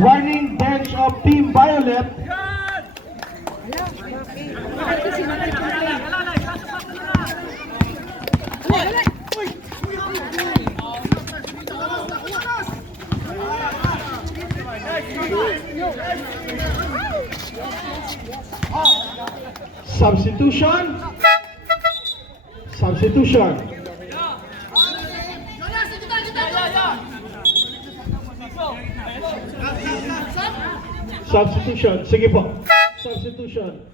Warning bench of Team Violet. Substitution. Sige po. Substitution.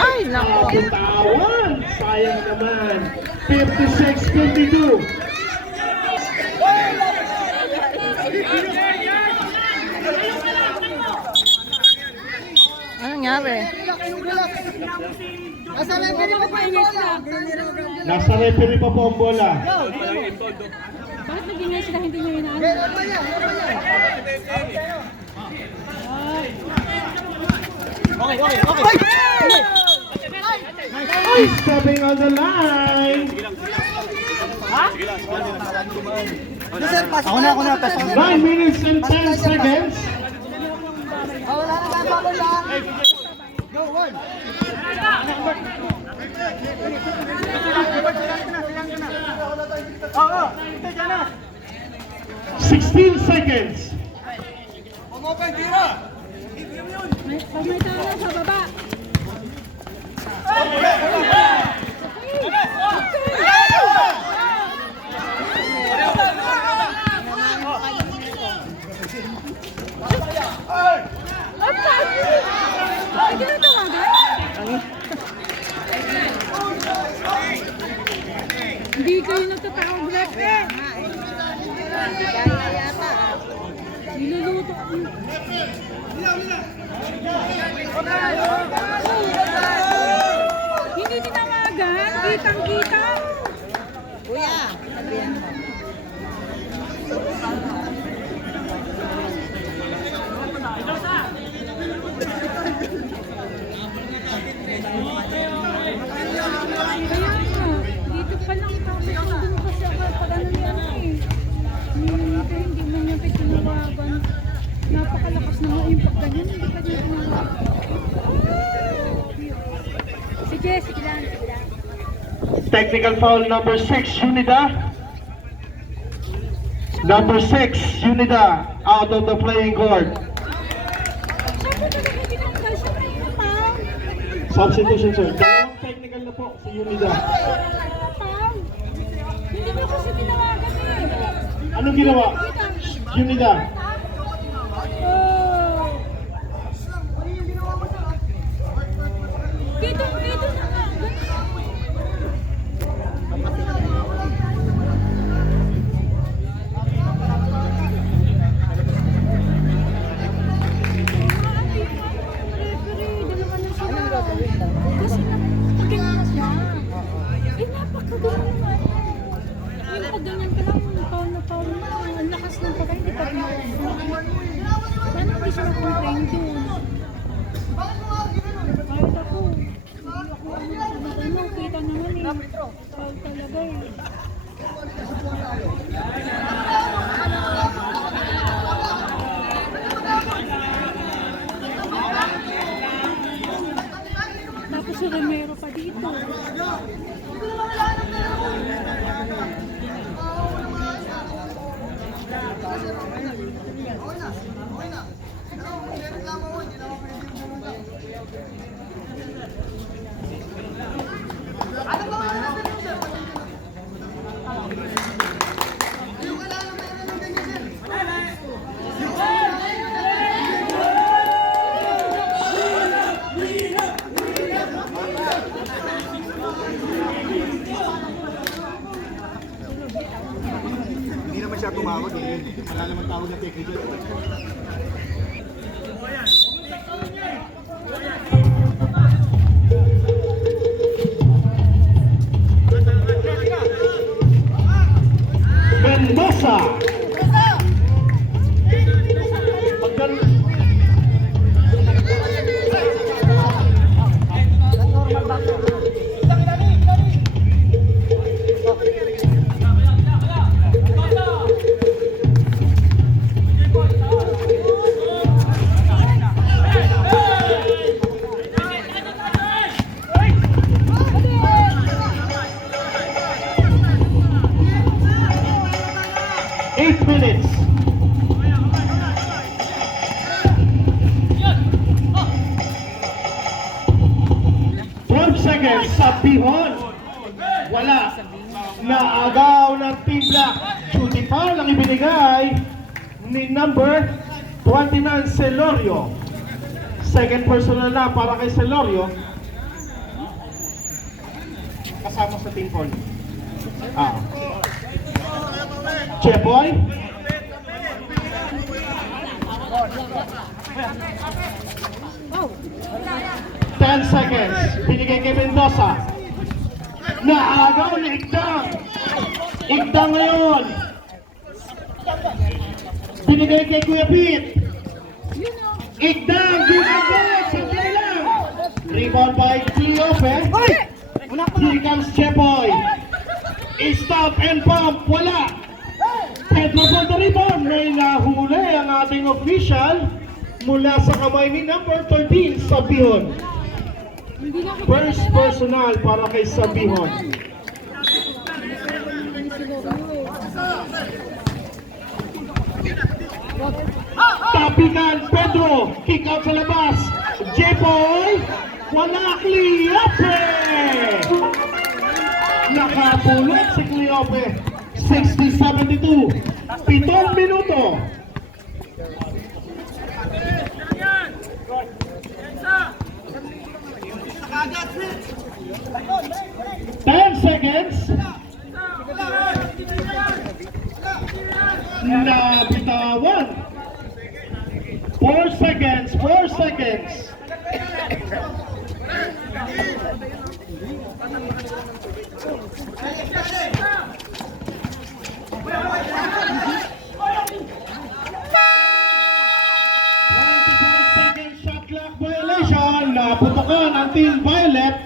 Ay, naku. Bitawan. Sayang naman. 56-52. Ano nangyari? Nasa referee pa po ang bola. Bakit naging nga sila hindi nyo inaano? He's stepping on the line. Ako na. 9 minutes and 10 seconds. Wala na ba ako lang? Go, one. 16 seconds. Umopen, tira! Pag may tao sa baba. Ay, ginatawagan? Hindi kayo nagtatawag ref eh. Niluluto. Hindi tinawagan. Kitang-kita. Kuya, sabihan mo. Kaya nga, dito pa lang kami. Doon kasi ako pag ano yan eh. Hindi man yung tinawagan. Napakalakas na mo yung pagganyan. Hindi pa niya tinawagan. Sige lang. Technical foul number 6, Unida. Number 6, Unida, out of the playing court. Substitution, sir. Dalawang technical na po si Unida. Hindi mo kasi tinawagan eh. Anong ginawa? Unida. Dito na nga. Ganyan ka lang, paul na ang lakas ng pagkain, hindi pa rin paano hindi siya mag-complain doon? Kahit ako, kita naman eh, paul talaga eh. Tapos si Romero pa dito. Hindi naman siya tumawag eh. Wala naman tawag na technical. Mendoza. Minutes. 12 seconds sa Bihon. Wala. Naagaw ng Team Black. Shooting foul ang ibinigay ni number 29 Celorio. Second personal na para kay Celorio. Kasama sa team call. Chepoy. 10 seconds. Binigay kay Mendoza. Naagaw ni Igdang. Igdang ngayon. Binigay kay Kuya Pete. Igdang. Ginagawa. Sandali lang. Rebound by Cleope. Here comes Chepoy. Stop and pump. Wala. Pedro for the rebound. May nahuli ang ating official mula sa kamay ni number 13 Sabihon. First personal para kay Sabihon. Tapikan Pedro. Kick out sa labas. Jepoy. Wala. Cleope. Nakapulot si Cleope. 60-72. 7 minuto. Ten seconds. Nabitawan. 4 seconds. 4 seconds. Shot clock violation. Naputokan ang Team Violet.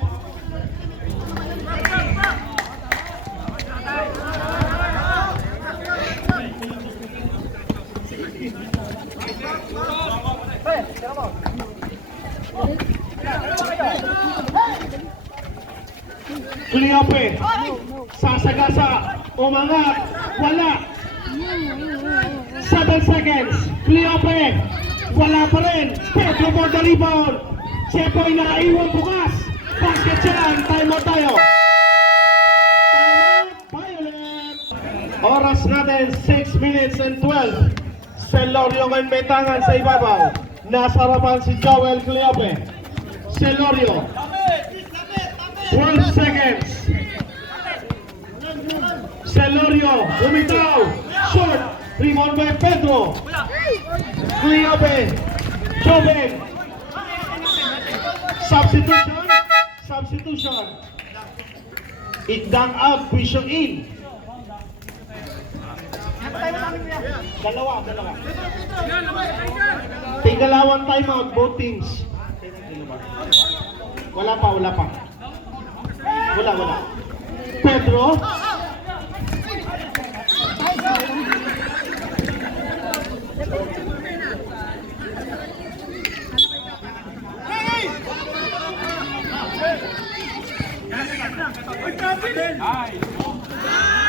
Cleope. Sasagasa. Umangat. Wala. 7 seconds. Cleope. Wala pa rin. Pedro for the rebound. Chepoy na iwan bukas. Basket yan. Time out tayo. Time out. Violet. Oras natin 6 minutes and 12. Celorio ngayon may tangan sa ibabaw. Nasa harapan si Joel Cleope. Celorio. 12 seconds. Celorio. Umitaw. Short. Rebound by Pedro. Cleope. Joven. Substitution. Substitution. Igdang out. Vision in. Dalawa. Tinggalawang timeout. Both teams. Wala pa. Wala. Pedro.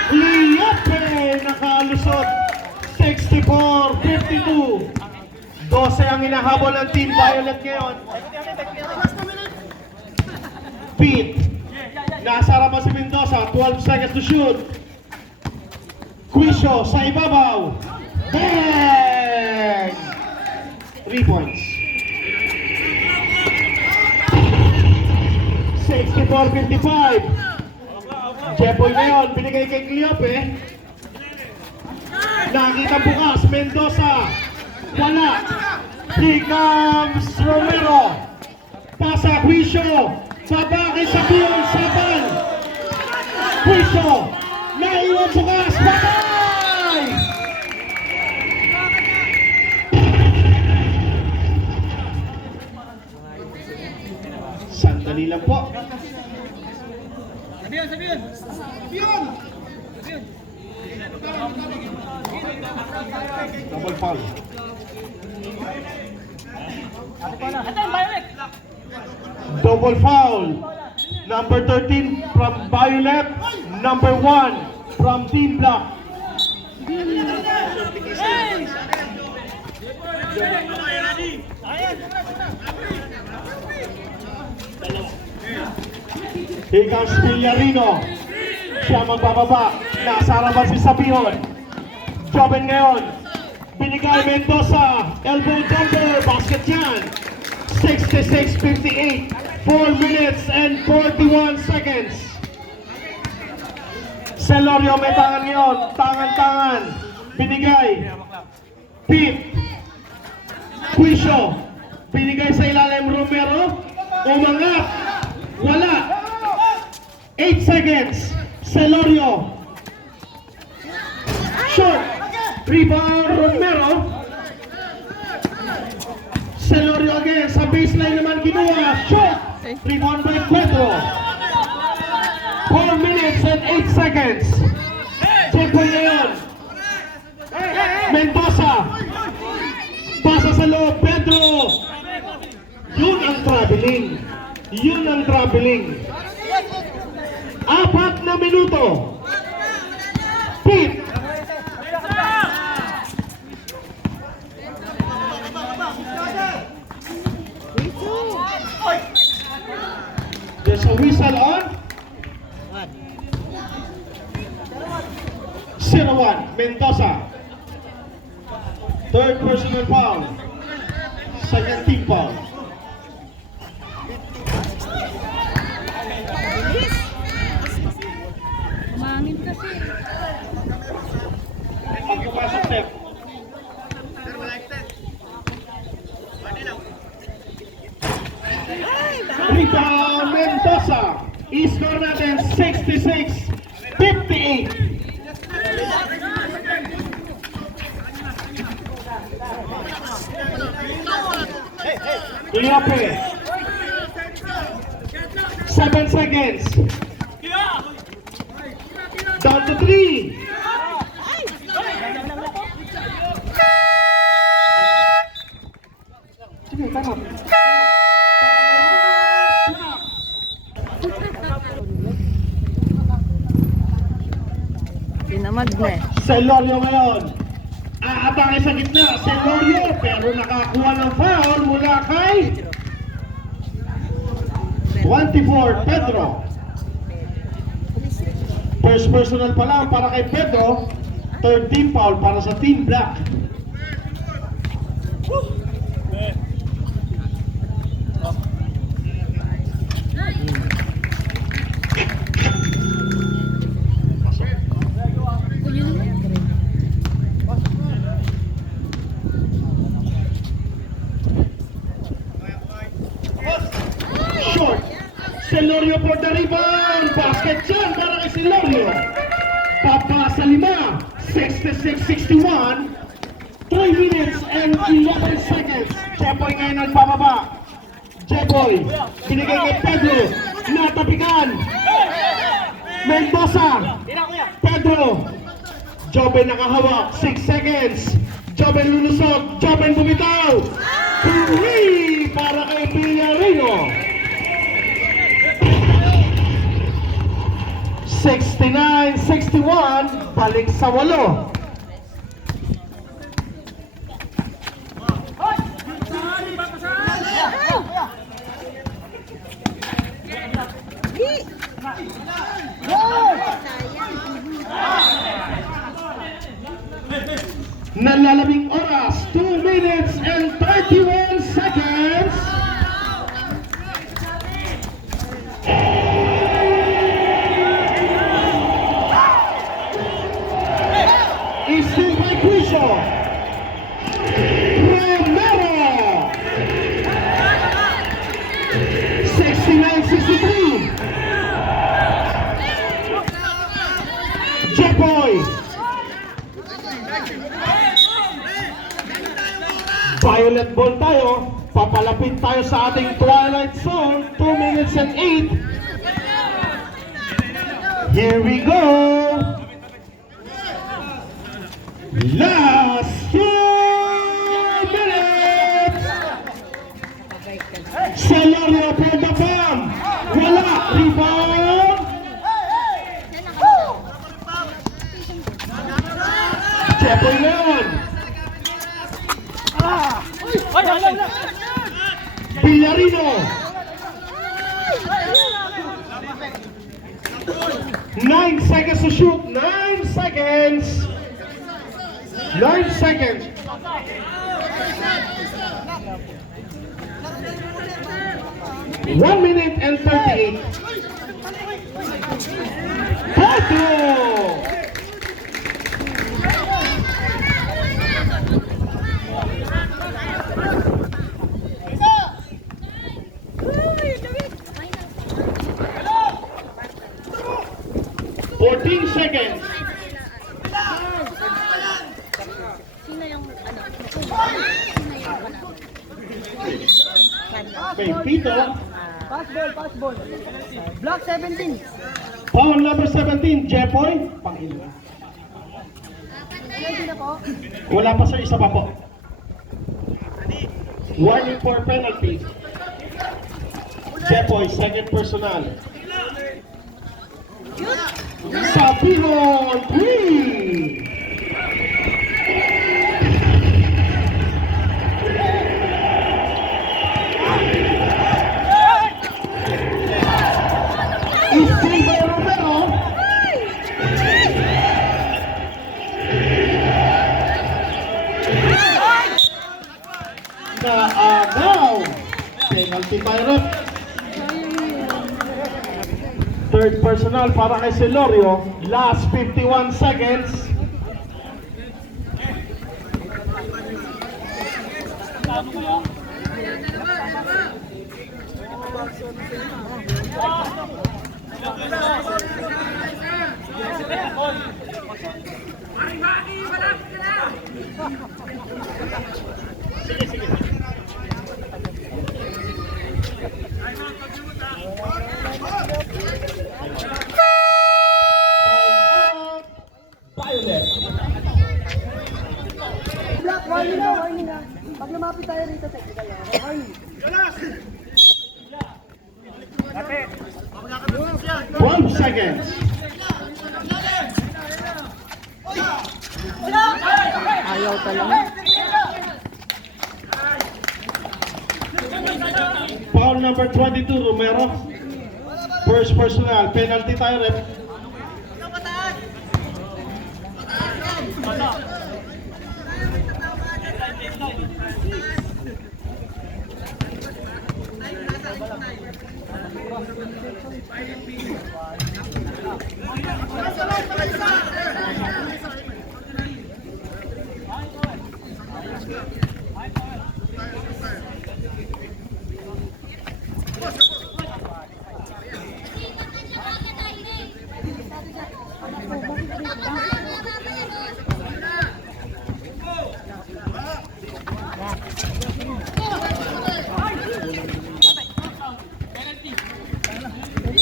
Cleope nakalusot. 64-52. 12 ang hinahabol ng Team Violet ngayon. Pete. Nasa harapan si Mendoza. 12 seconds to shoot. Quisho sa ibabaw. Bang! 3 points. 64-55. Jepoy ngayon, binigay kay Cleope. Nakita bukas, Mendoza. Wala. Here comes Romero. Pasa, Huisyo. Sabaki sa Pion, Saban. Huisyo. Naiwan bukas. Patay! Sandali lang po. Double foul. Double foul. Number 13 from Violet. Number 1 from Team Black. Here comes Villarino. Siya magbababa. Nasa harapan si Sabihon. Joben ngayon. Binigay Mendoza. Elbow jumper. Basket yan. 66-58. 4 minutes and 41 seconds. Celorio may tangan ngayon. Tangan-tangan. Binigay. Pip. Huisyo. Binigay sa ilalim Romero. Umangat. Wala. 8 seconds. Celorio. Short. Rebound Romero. Celorio again. Sa baseline naman kinuha. Short. Rebound by Pedro. 4 minutes and 8 seconds. Checkpoint ngayon. Mendoza. Pasa sa loob. Pedro. Yun ang traveling. Yun ang traveling. 4 na minuto. Pip. There's a whistle on. 0-1. Mendoza. Third personal foul. Second team foul. Umangin kasi. Pagkapasok step. Rebound Mendoza. I-score natin 66-58. Iyape. 7 seconds. Down to 3. Sige, tama. Tinamad na eh. Celorio ngayon. Aatake sa gitna. Celorio pero nakakuha ng foul mula kay 24 Pedro. First personal pa lang para kay Pedro. Third team foul para sa Team Black. Short. Celorio for the rebound. Basket dyan para kay Celorio. Papa sa 5. 66-61. 3 minutes and 11 seconds. Jeboy ngayon nagpababa. Jeboy. Binigay kay Pedro. Natapikan. Mendoza. Pedro. Joben nakahawak. 6 seconds. Joben lulusog. Joben bumitaw. 3 para kay Villarino. 69-61, balik sa 8. Nalalabing oras, 2 minutes and 31 seconds. Violet ball tayo. Papalapit tayo sa ating twilight zone. 2 minutes and 8. Here we go. Last 2 minutes. Solario for the farm. Wala. Rebound. Chepoy na yun. Villarino. 9 seconds to shoot. 9 seconds. 9 seconds. One minute and 38. Potro. Seconds. Pepito. Pass ball. Block 17. Foul number 17, Jepoy. Panginoon. Ready na po? Wala pa sa isa pa po. Warning for penalty. Jepoy, second personal. Sabino, 3. Steve Romero. Now, penalty tayo. Third personal para kay Celorio. Last 51 seconds. Block, warning na. Pag lumapit tayo rito, technical na. Warning. 12 seconds. Ayaw talaga. Foul number 22, Romero. First personal, penalty tayo, rep.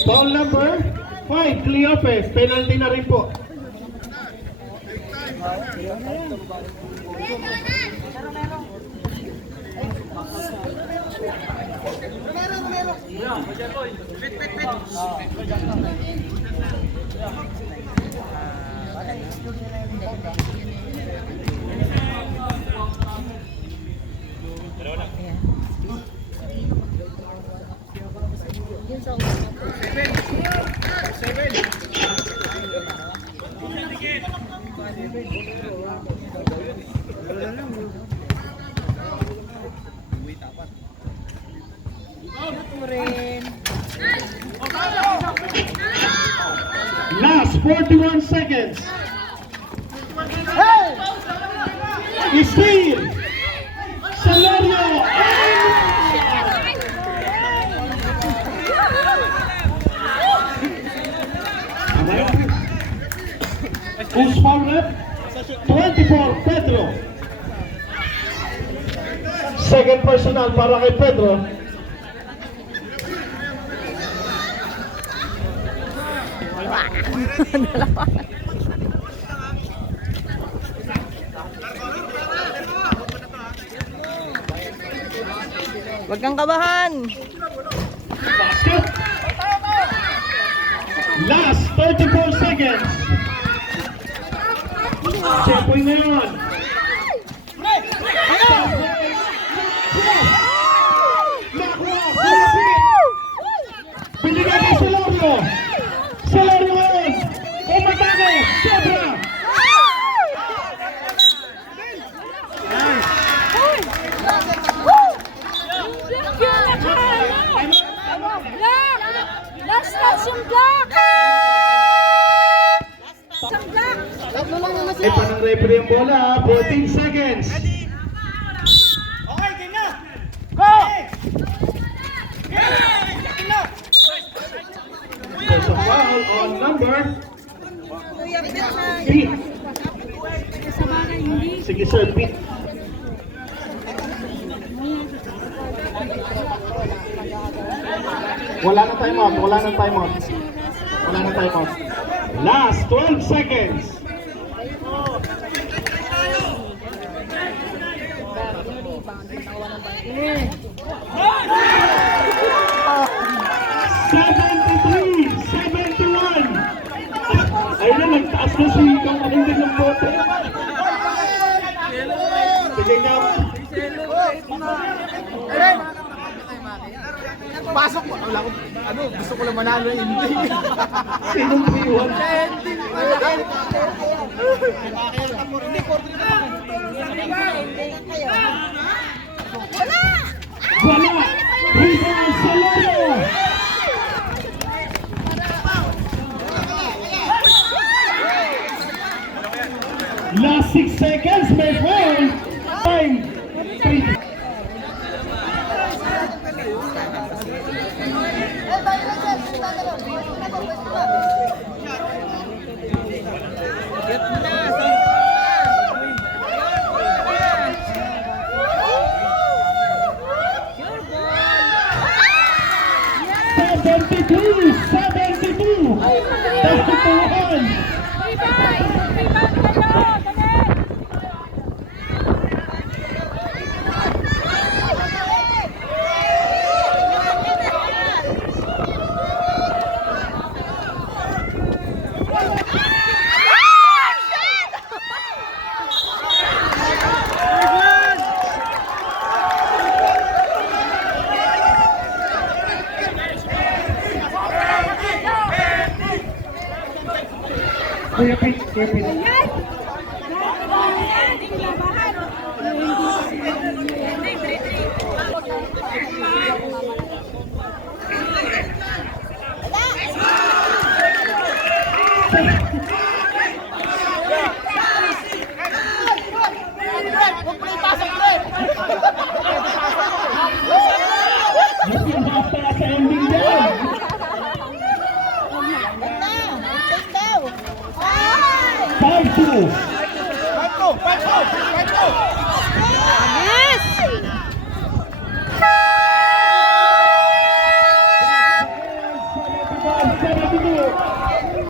Foul number 5, Cleope. Penalty na rin po. Last 41 seconds. Steve Solorio. Who's foul rep? 24, Pedro. Second personal para kay Pedro. Huwag kang kabahan. Basket. Last 34 seconds. Checkpoy na yun. Nakuha. Binigay kay Solorio. Solorio ngayon. Umatake. Sobra. Last touch yung block! Isang block! Ay pa ng referee ang bola. 14 seconds. There's a foul on number Pete. Sa bagay, hindi. Sige sir, Pete. Wala na timeout, wala na timeout. Wala na timeout. Last 12 seconds. ¡73! ¡71! Ayun na, nagtaas na si Kang Kalindig ng bote. Sige nga. Pasok mo. Wala ko, ano, gusto ko lang manalo, hindi. Sinong piwan? Ending pala. Wala! Rebound Solorio! Last 6 seconds, my friend! Time! 3. Tastutuan! Rebound kayo! Dali! Kuya Pete, Kuya Pete. Yan! Labahan! Huwag mo na ipasok ulit. Yung hapa sa ending down. Ay! 5-2. Fight mo, fight mo, fight mo.